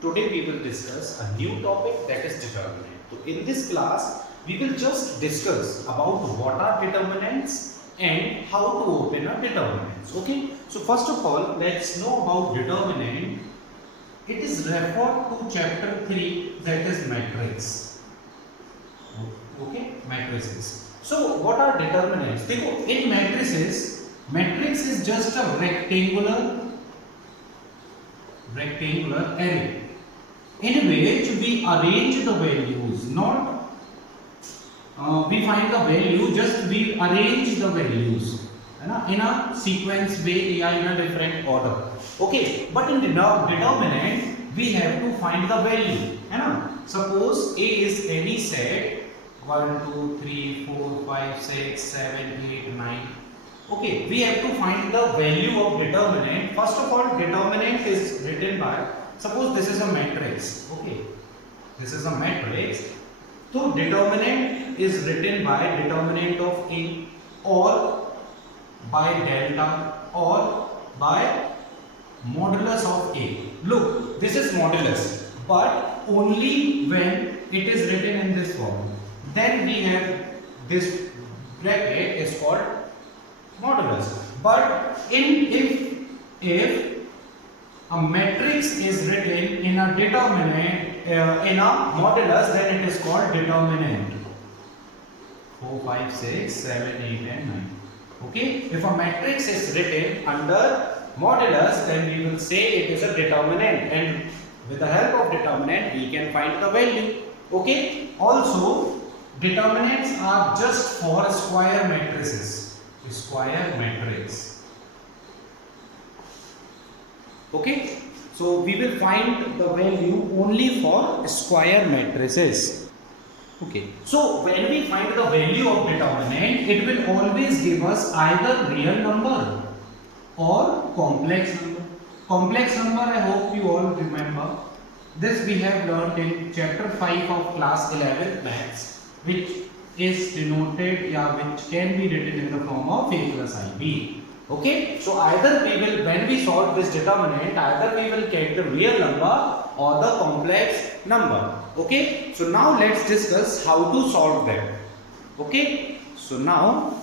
Today we will discuss a new topic, that is determinant. So in this class we will just discuss about what are determinants and how to open a determinants. Okay, so first of all let's know about determinant. It is referred to chapter 3, that is matrix. Okay, matrices. So what are determinants? देखो, in matrices, matrix is just a rectangular array in which we arrange the values, not we find the value, just we arrange the values in a sequence way or in a different order. Okay, but in determinant we have to find the value. Suppose A is any set 1, 2, 3, 4, 5, 6, 7, 8, 9. Okay, we have to find the value of determinant. First of all, determinant is written by, suppose this is a matrix. Okay, this is a matrix. So determinant is written by determinant of A, or by delta, or by modulus of A. Look, this is modulus, but only when it is written in this form. Then we have this bracket is called modulus. But if a matrix is written in a determinant in a modulus, then it is called determinant. 4, 5, 6, 7, 8 and 9. Okay, if a matrix is written under modulus, then we will say it is a determinant, and with the help of determinant we can find the value. Okay, also determinants are just for square matrices. Square matrix. Okay, so we will find the value only for square matrices. Okay, so when we find the value of determinant, it will always give us either real number or complex number. Complex number, I hope you all remember. This we have learned in chapter 5 of class 11 maths, which is denoted, which can be written in the form of A plus IB. Okay, so either we will, when we solve this determinant, either we will get the real number or the complex number. Okay, so now let's discuss how to solve them. Okay, so now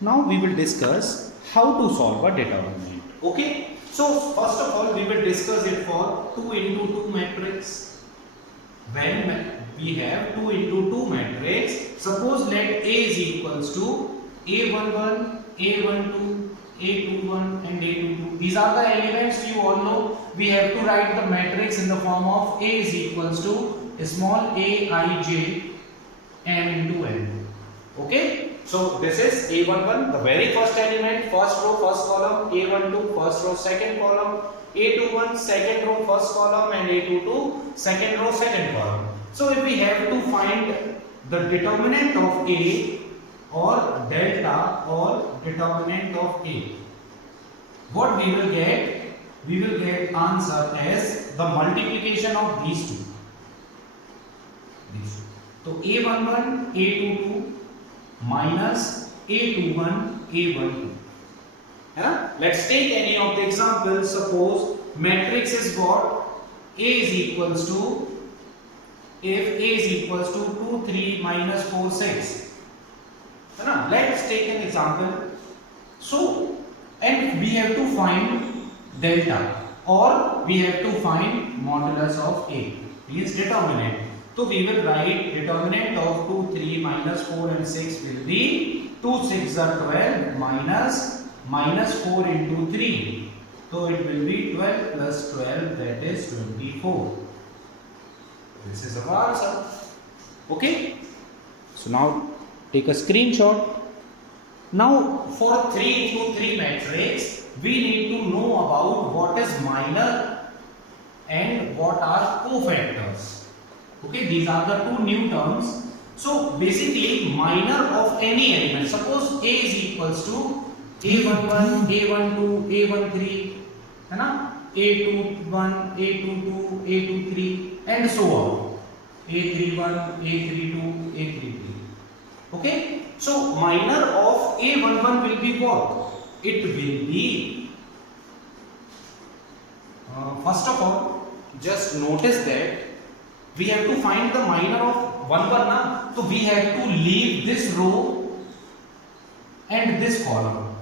we will discuss how to solve a determinant. Okay, so first of all we will discuss it for 2 into 2 matrix. When we have 2 into 2 matrix, suppose let A is equals to A11, A12, A21 and A22. These are the elements you all know. We have to write the matrix in the form of A is equals to small a I j n into n. Okay, so this is A11, the very first element, first row, first column, A12, first row, second column, A21, second row, first column, and A22, second row, second column. So if we have to find the determinant of A or delta or determinant of A, what we will get? We will get answer as the multiplication of these two. So A11, A22 minus A21, A12. Let's take any of the examples. Suppose matrix is got A is equals to, if A is equals to 2, 3 minus 4, 6. Let's take an example. So, and we have to find delta, or we have to find modulus of A, means determinant. So we will write determinant of 2, 3 minus 4 and 6 will be 2, 6 are 12 minus 4 into 3. So it will be 12 plus 12, that is 24. This is our answer. Okay, so now take a screenshot. Now for 3 into 3 matrix, we need to know about what is minor and what are cofactors. Okay, these are the two new terms. So basically minor of any element, suppose A is equals to A11, A12, A13, A21, A22, A23 and so on, A31, A32, A33. Okay, so minor of A11 will be what? It will be first of all, just notice that we have to find the minor of 1 1 na, so we have to leave this row and this column.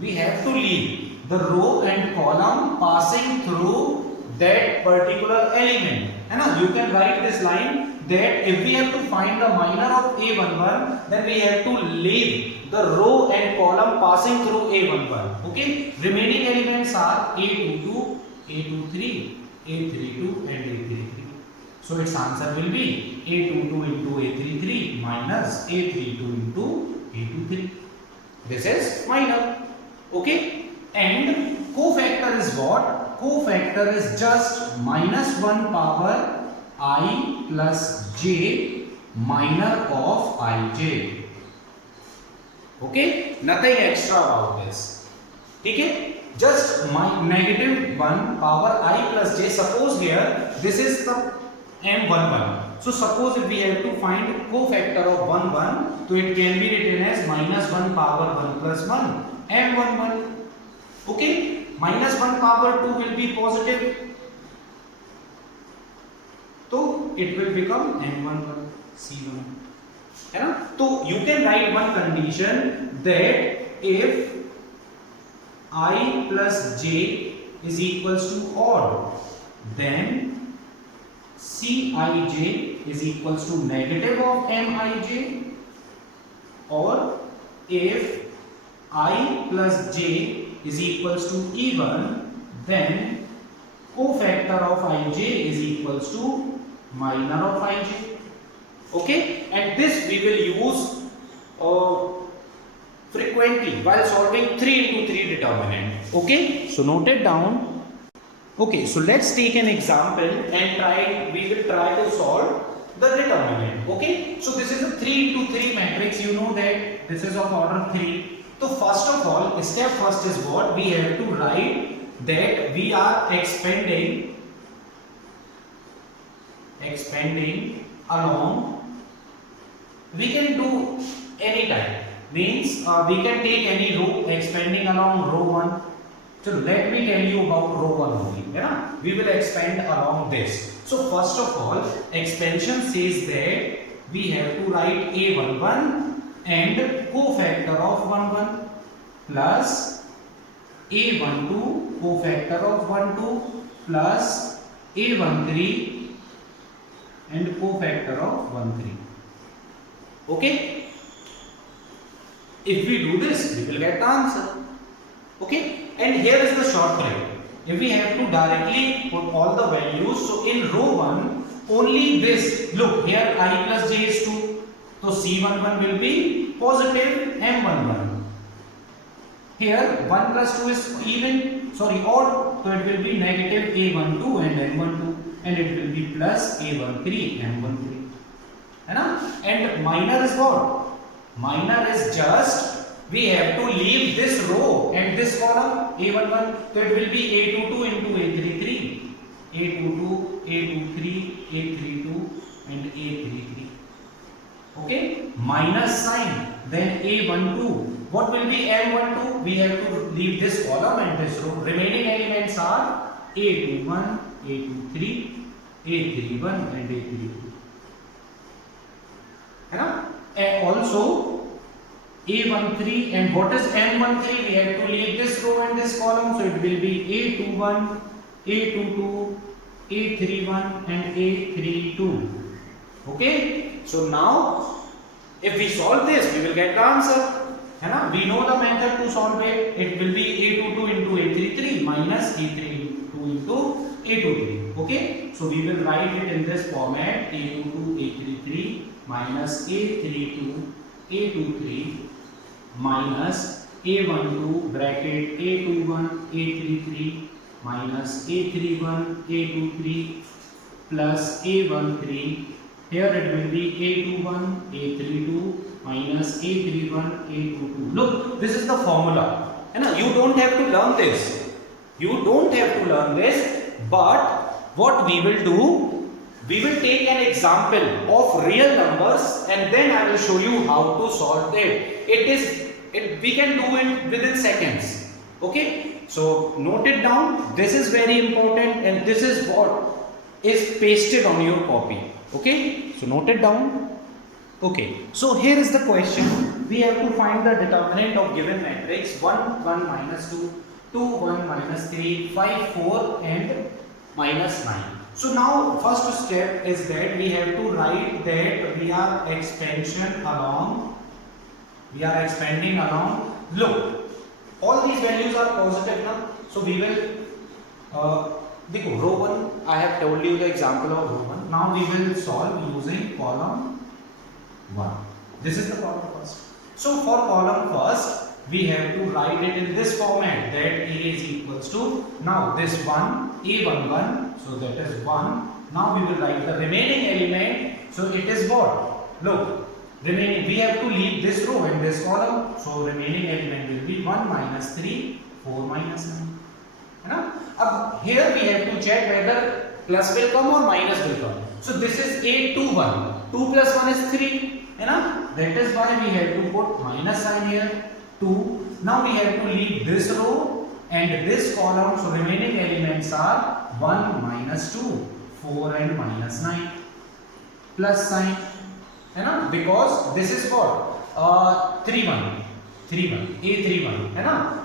We have to leave the row and column passing through that particular element. And now you can write this line that if we have to find the minor of A11, then we have to leave the row and column passing through A11. Okay, remaining elements are A22, A23, A32 and A33. So its answer will be A22 into A33 minus A32 into A23. This is minor. Okay, and cofactor is what? Cofactor is just minus 1 power I plus j minor of ij. Okay, nothing extra about this. Okay, just negative 1 power I plus j. Suppose here this is the m11. So suppose if we have to find cofactor of 1 1, so it can be written as minus 1 power 1 plus 1 m11. Okay, minus 1 power 2 will be positive, so it will become m11 c1. है ना? तो you can write one condition that if I plus j is equals to odd, then Cij is equals to negative of Mij, or if I plus j is equals to even, then cofactor of ij is equals to minor of ij. Okay, and this we will use frequently while solving 3 into 3 determinant. Okay, so note it down. Okay, so let's take an example and we will try to solve the determinant. Okay, so this is a 3 into 3 matrix. You know that this is of order 3. So first of all, step first is what? We have to write that we are expanding along. We can do any type. Means we can take any row expanding along row 1. So let me tell you about row 1 only. Yeah? We will expand along this. So first of all, expansion says that we have to write A11 and cofactor of 1 1 plus A12 cofactor of 1 2 plus A13 and cofactor of 1 3. Okay, if we do this, we will get the answer. Okay, and here is the shortcut. If we have to directly put all the values, so in row 1 only this, look here I plus j is 2, so C11 will be positive M11. Here 1 plus 2 is even, sorry, odd, so it will be negative A12 and M12, and it will be plus A13 M13. And minor is what? Minor is just we have to leave this row and this column A11, so it will be A22 into A33, A22, A23, A32 and A33. Okay, minus sign, then A12. What will be M12? We have to leave this column and this row. Remaining elements are A21, A23, A31 and A32. And also A13, and what is M13? We have to leave this row and this column, so it will be A21, A22, A31 and A32. Okay, so now if we solve this, we will get the answer. We know the method to solve it. It will be A22 into A33 minus A32 into A23. Okay, so we will write it in this format: A22, A33 minus A32, A23 minus A12 bracket A21, A33 minus A31, A23 plus A13. Here it will be A21, A32 minus A31, A22. Look, this is the formula. You don't have to learn this. You don't have to learn this. But what we will do, we will take an example of real numbers and then I will show you how to solve it. We can do it within seconds. Okay. So note it down. This is very important, and this is what is pasted on your copy. Okay, so note it down. Okay, so here is the question. We have to find the determinant of given matrix 1, 1 minus 2, 2, 1 minus 3, 5, 4 and minus 9. So now first step is that we have to write that we are expanding along. Look, all these values are positive now. So we will row 1, I have told you the example of row 1. Now we will solve using column 1. This is the column first. So for column first, we have to write it in this format, that A is equals to, now this 1, A11, so that is 1. Now we will write the remaining element, so it is what? Look, remaining, we have to leave this row and this column, so remaining element will be 1 minus 3, 4 minus 9. Now, here we have to check whether plus will come or minus will come. So this is 8 to 1. 2 plus 1 is 3. That is why we have to put minus sign here. 2. Now we have to leave this row and this column. So remaining elements are 1 minus 2, 4 and minus 9. Plus sign. Because this is what? 3 1. 3 1. A 3 1.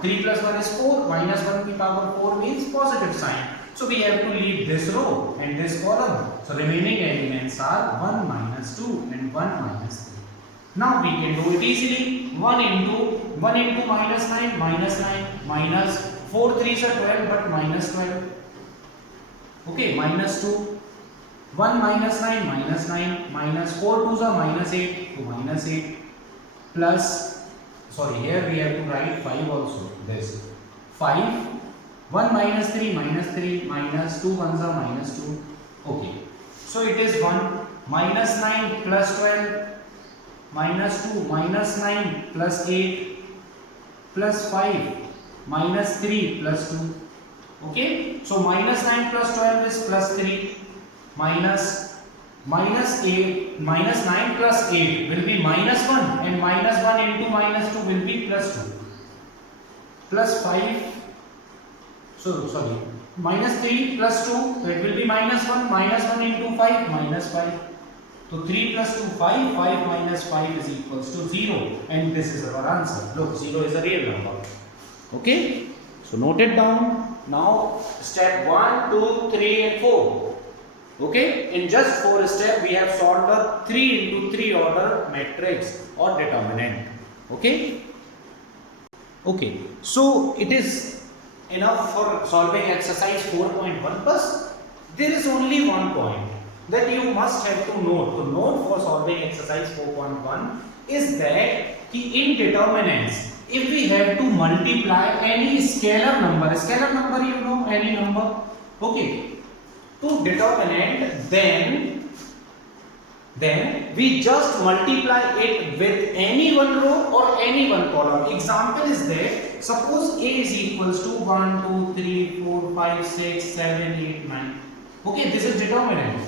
3 plus 1 is 4. Minus 1 to power 4 means positive sign. So we have to leave this row and this column. So remaining elements are 1 minus 2 and 1 minus 3. Now we can do it easily. 1 into minus 9 minus 4 3s are 12 but minus 12. Okay, minus 2. 1 minus 9 minus 4 2s are minus 8 to minus 8 plus, sorry, here we have to write 5 also. This 5. 1 minus 3 minus 2 1s are minus 2. Okay, so it is 1 minus 9 plus 12 minus 2 minus 9 plus 8 plus 5 minus 3 plus 2. Okay, so minus 9 plus 12 is plus 3 minus 8 minus 9 plus 8 will be minus 1 and minus 1 into minus 2 will be plus 2 plus 5. So sorry, minus 3 plus 2, that will be minus 1 into 5 minus 5. So 3 plus 2 5, 5 minus 5 is equals to 0 and this is our answer. Look, 0 is a real number. Okay, so note it down. Now step 1, 2, 3 and 4. Okay, in just 4 steps we have solved a 3 into 3 order matrix or determinant. Okay, so it is enough for solving exercise 4.1, plus there is only one point that you must have to note. To note for solving exercise 4.1 is that in determinants, if we have to multiply any scalar number you know, any number, okay, to determinant, then we just multiply it with any one row or any one column. Example is that suppose A is equals to 1 2 3 4 5 6 7 8 9. Okay, this is determinant.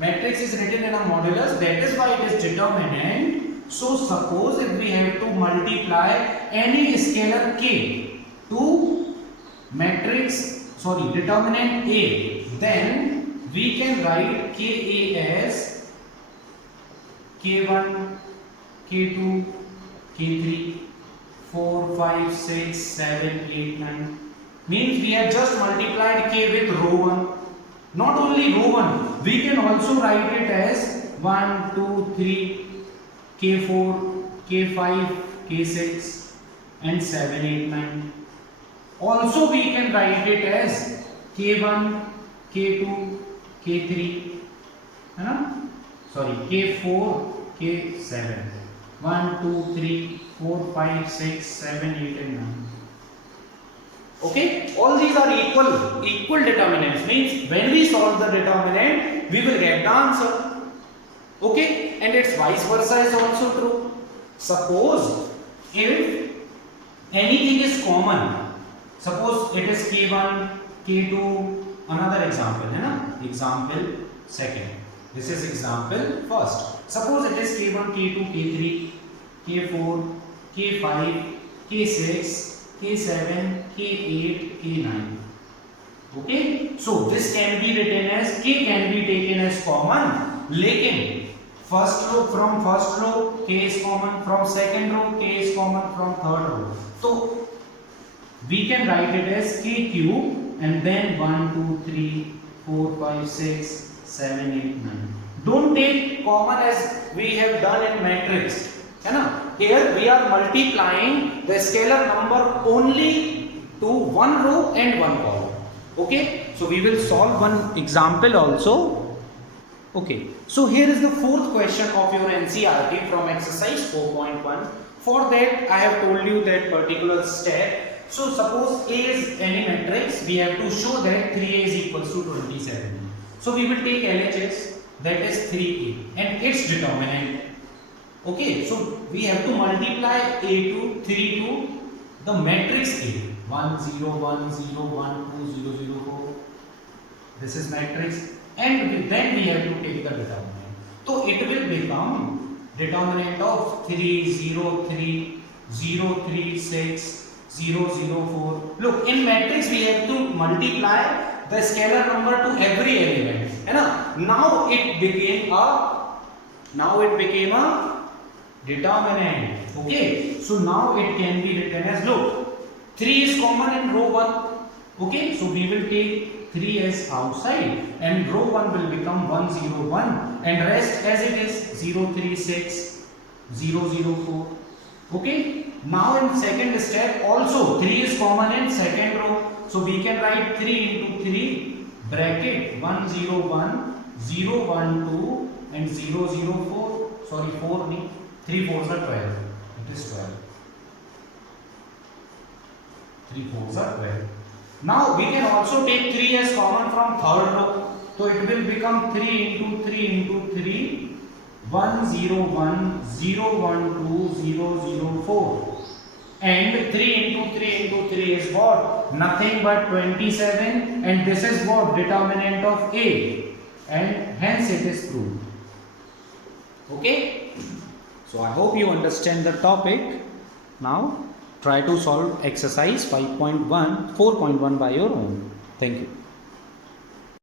Matrix is written in a modulus, that is why it is determinant. So suppose if we have to multiply any scalar k to determinant A, then we can write Ka as K1, K2, K3, 4, 5, 6, 7, 8, 9. Means we have just multiplied K with row 1. Not only row 1, we can also write it as 1, 2, 3, K4, K5, K6 and 7, 8, 9. Also we can write it as K1, K2, K3, K4, K7. 1, 2, 3, 4, 5, 6, 7, 8 and 9. Okay, all these are equal determinants, means when we solve the determinant we will get the answer. Okay, and its vice versa is also true. Suppose if anything is common, suppose it is K1, K2, another example, example second. This is example first. Suppose it is K1, K2, K3, K4, K5, K6, K7, K8, K9. Okay, so this can be written as K can be taken as common, लेकिन first row from first row K is common, from second row K is common, from third row. So we can write it as K cube and then 1, 2, 3, 4, 5, 6, 7, 8, 9. Don't take common as we have done in matrix. है ना? Here we are multiplying the scalar number only to one row and one column. Okay, so we will solve one example also. Okay, so here is the fourth question of your NCERT from exercise 4.1. For that I have told you that particular step. So suppose A is any matrix, we have to show that 3A is equals to 27. So we will take LHS, that is 3A and its determinant. Okay, so we have to multiply A to 3 to the matrix A. 1 0 1 0 1 2 0 0 4. This is matrix, and then we have to take the determinant. So it will become determinant of 3 0 3 0 3 6 0 0 4. Look, in matrix we have to multiply the scalar number to every element. है ना? Now it became a determinant. Okay, so now it can be written as, look, 3 is common in row 1. Okay, so we will take 3 as outside and row 1 will become 1 0 1 and rest as it is 0 3 6 0 0 4. Okay, now in second step also 3 is common in second row, so we can write 3 into 3 bracket 1 0 1 0 1 2 and 0 0 4. Sorry, 4 nahi, 3 4s are 12. It is 12. 3 4s are 12. Now we can also take 3 as common from third row. So it will become 3 into 3 into 3 1 0 1 0 1 2 0 0 4. And 3 into 3 into 3 is what? Nothing but 27, and this is what? Determinant of A, and hence it is proved. Okay? So I hope you understand the topic. Now try to solve exercise 5.1 4.1 by your own. Thank you.